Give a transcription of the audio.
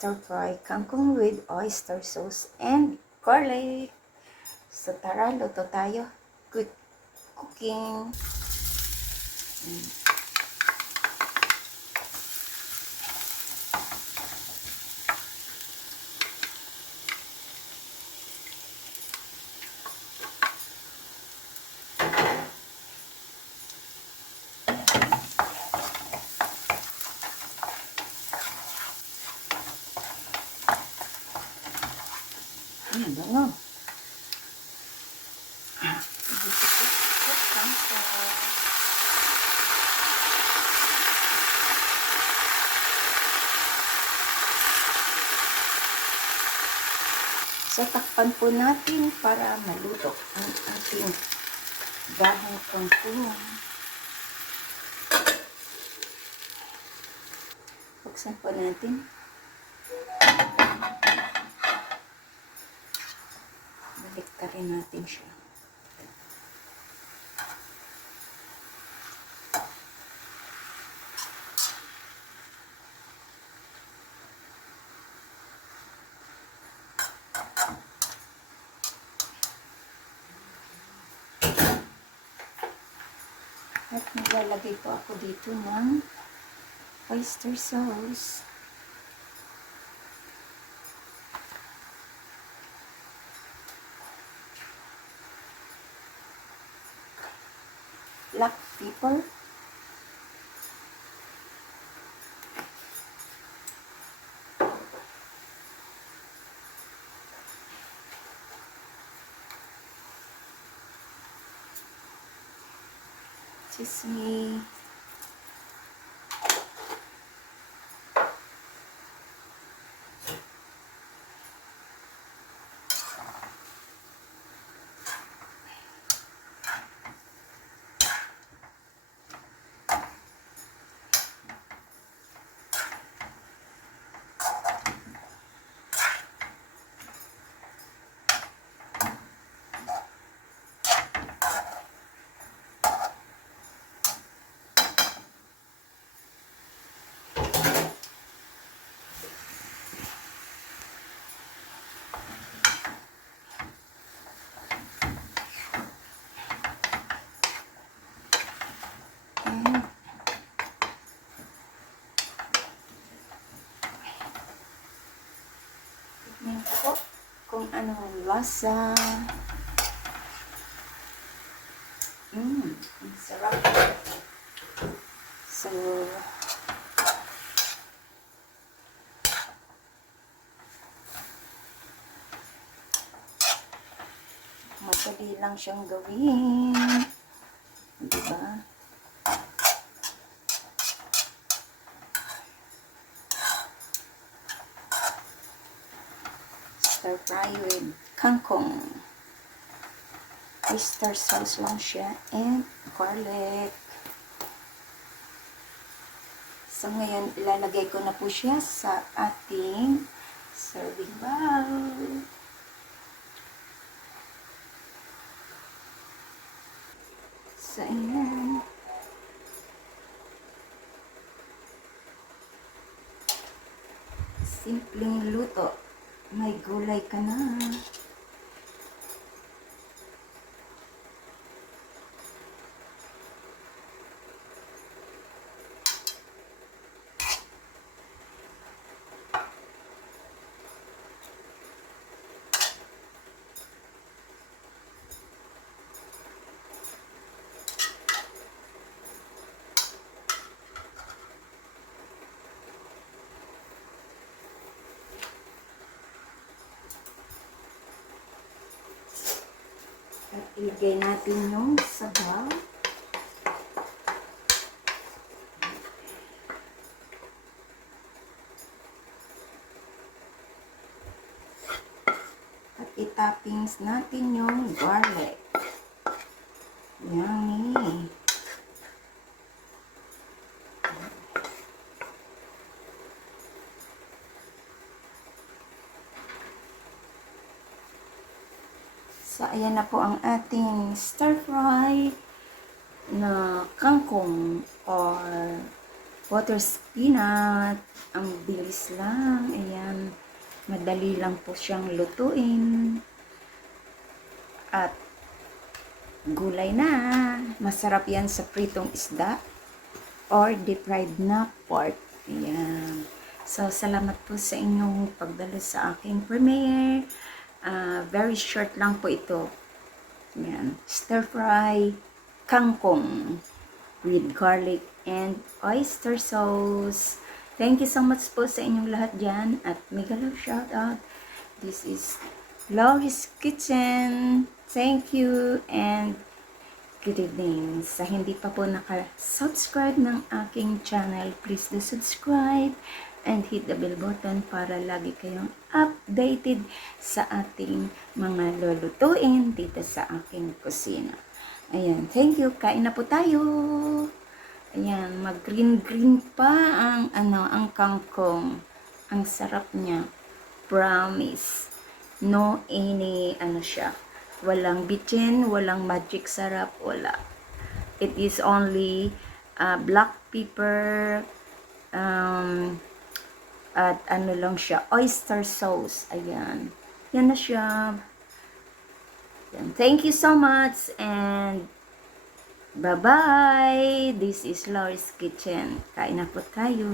stir fry kangkong with oyster sauce and garlic. So tara, luto tayo. Good cooking. Bango. So, takpan po natin para maluto ang ating dahong kangkong. Buksan po natin. Baliktarin natin siya. At maglalagay po ako dito ng oyster sauce. Black pepper. Sesame. Tignan po kung anong lasa. Ang sarap. So, madali lang siyang gawin. Diba? Stir fry with kangkong. Oyster sauce lang siya and garlic. So ngayon, ilalagay ko na po siya sa ating serving bowl. So ayan. Simpleng luto. May gulay ka na. At ilagay natin yung sabaw. At itoppings natin yung garlic. Yummy! So, ayan na po ang ating stir fry na kangkong or water spinach. Ang bilis lang. Ayan. Madali lang po siyang lutuin. At gulay na. Masarap yan sa pritong isda or deep fried na pork. Ayan. So, salamat po sa inyong pagdalo sa aking premiere. Very short lang po ito. Ayan. Stir fry kangkong with garlic and oyster sauce. Thank you so much po sa inyong lahat dyan. At mega love shout out. This is Laurie's Kitchen. Thank you and good evening. Sa hindi pa po naka-subscribe ng aking channel, please do subscribe and hit the bell button para lagi kayong updated sa ating mga lulutuin dito sa aking kusina. Ayan, thank you. Kain na po tayo. Ayan, mag-green pa ang kangkong. Ang sarap niya. Promise. No any siya. Walang bitchin, walang magic sarap, wala. It is only black pepper, at lang siya, oyster sauce. Ayan. Yan na siya. Ayan. Thank you so much and bye-bye. This is Laurie's Kitchen. Kain na po tayo.